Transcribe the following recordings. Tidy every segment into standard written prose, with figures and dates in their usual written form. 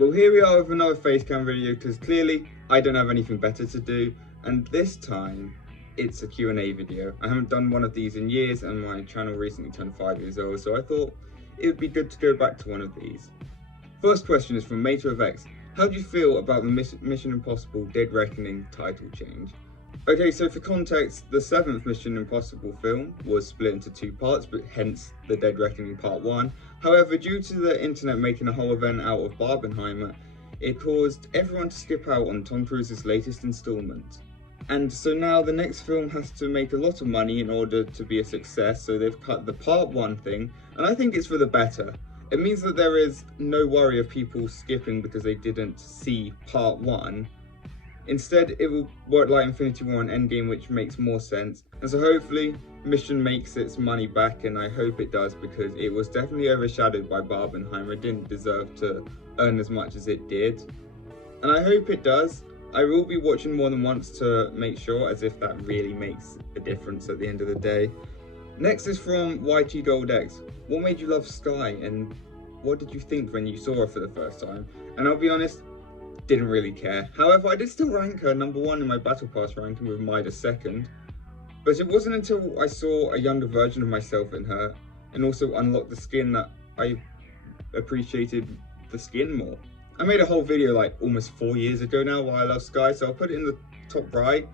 Well, here we are with another Facecam video because clearly I don't have anything better to do, and this time it's a Q&A video. I haven't done one of these in years and my channel recently turned 5 years old, so I thought it would be good to go back to one of these. First question is from Mater of X. How do you feel about the Mission Impossible Dead Reckoning title change? Okay, so for context, the 7th Mission Impossible film was split into 2 parts, but hence the Dead Reckoning Part 1. However, due to the internet making a whole event out of Barbenheimer, it caused everyone to skip out on Tom Cruise's latest installment. And so now the next film has to make a lot of money in order to be a success, so they've cut the Part 1 thing, and I think it's for the better. It means that there is no worry of people skipping because they didn't see Part 1. Instead, it will work like Infinity War and Endgame, which makes more sense. And so hopefully, Mission makes its money back, and I hope it does because it was definitely overshadowed by Barbenheimer. It didn't deserve to earn as much as it did. And I hope it does. I will be watching more than once to make sure, as if that really makes a difference at the end of the day. Next is from YT Gold X. What made you love Skye, and what did you think when you saw her for the first time? And I'll be honest, didn't really care. However, I did still rank her number 1 in my Battle Pass ranking with Midas second. But it wasn't until I saw a younger version of myself in her and also unlocked the skin that I appreciated the skin more. I made a whole video like almost 4 years ago now why I love Skye, so I'll put it in the top right,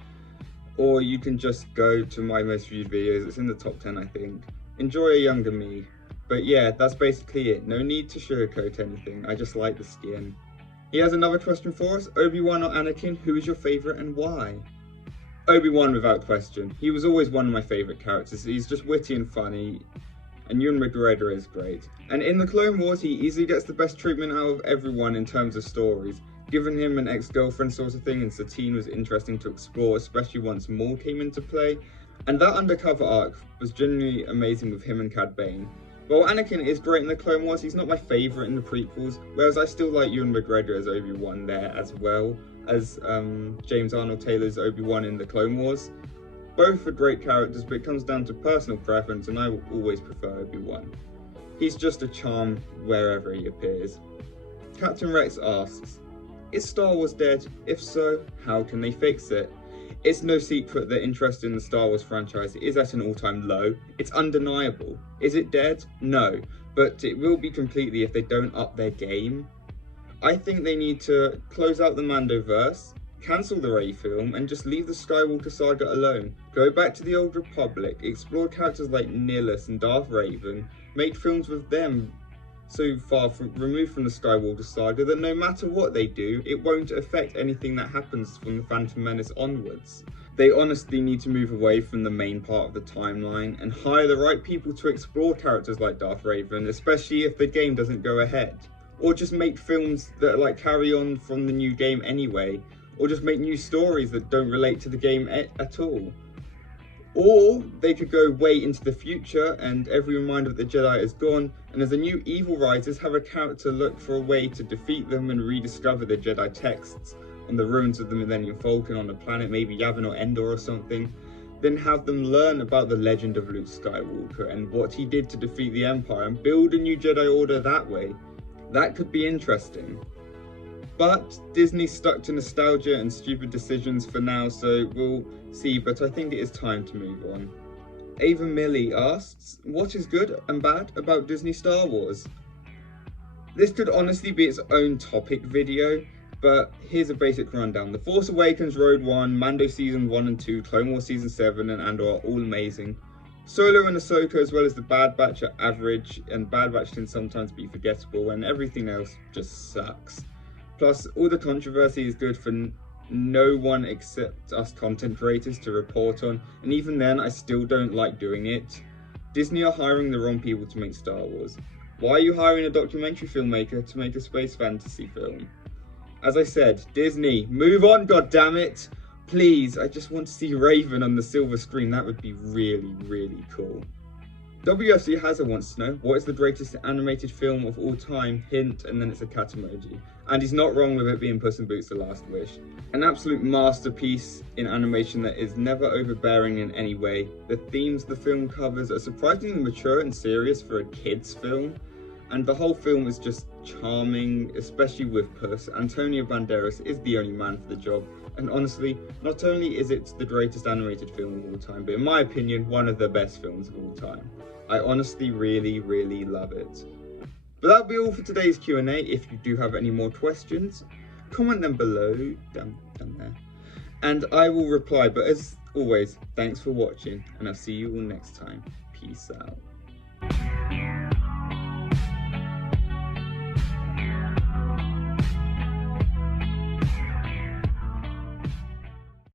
or you can just go to my most viewed videos. It's in the top 10, I think. Enjoy a younger me. But yeah, that's basically it. No need to sugarcoat anything. I just like the skin. He has another question for us. Obi-Wan or Anakin, who is your favourite and why? Obi-Wan without question. He was always one of my favourite characters. He's just witty and funny, and Ewan McGregor is great. And in the Clone Wars, he easily gets the best treatment out of everyone in terms of stories. Giving him an ex-girlfriend sort of thing in Satine was interesting to explore, especially once Maul came into play. And that undercover arc was genuinely amazing with him and Cad Bane. While Anakin is great in the Clone Wars, he's not my favourite in the prequels, whereas I still like Ewan McGregor as Obi-Wan there, as well as James Arnold Taylor's Obi-Wan in the Clone Wars. Both are great characters, but it comes down to personal preference, and I will always prefer Obi-Wan. He's just a charm wherever he appears. Captain Rex asks, is Star Wars dead? If so, how can they fix it? It's no secret that interest in the Star Wars franchise is at an all-time low. It's undeniable. Is it dead? No, but it will be completely if they don't up their game. I think they need to close out the Mandoverse, cancel the Rey film, and just leave the Skywalker saga alone. Go back to the Old Republic, explore characters like Nihilus and Darth Raven, make films with them so far removed from the Skywalker saga that no matter what they do, it won't affect anything that happens from the Phantom Menace onwards. They honestly need to move away from the main part of the timeline and hire the right people to explore characters like Darth Raven, especially if the game doesn't go ahead. Or just make films that like carry on from the new game anyway, or just make new stories that don't relate to the game at all. Or they could go way into the future and every reminder of the Jedi is gone, and as a new evil rises, have a character look for a way to defeat them and rediscover the Jedi texts on the ruins of the Millennium Falcon on a planet, maybe Yavin or Endor or something. Then have them learn about the legend of Luke Skywalker and what he did to defeat the Empire and build a new Jedi Order that way. That could be interesting. But Disney's stuck to nostalgia and stupid decisions for now, so we'll see, but I think it is time to move on. Ava Millie asks, what is good and bad about Disney Star Wars? This could honestly be its own topic video, but here's a basic rundown. The Force Awakens, Rogue One, Mando Season 1 and 2, Clone Wars Season 7 and Andor are all amazing. Solo and Ahsoka as well as the Bad Batch are average, and Bad Batch can sometimes be forgettable, and everything else just sucks. Plus, all the controversy is good for no one except us content creators to report on, and even then I still don't like doing it. Disney are hiring the wrong people to make Star Wars. Why are you hiring a documentary filmmaker to make a space fantasy film? As I said, Disney, move on, goddammit! Please, I just want to see Raven on the silver screen, that would be really, really cool. WFC Hazard wants to know, what is the greatest animated film of all time? Hint, and then it's a cat emoji. And he's not wrong with it being Puss in Boots: The Last Wish. An absolute masterpiece in animation that is never overbearing in any way. The themes the film covers are surprisingly mature and serious for a kid's film. and the whole film is just charming, especially with Puss. Antonio Banderas is the only man for the job, and honestly, not only is it the greatest animated film of all time, but in my opinion, one of the best films of all time. I honestly really love it. But that'll be all for today's Q&A. If you do have any more questions, comment them below, down there, and I will reply. But as always, thanks for watching, and I'll see you all next time. Peace out.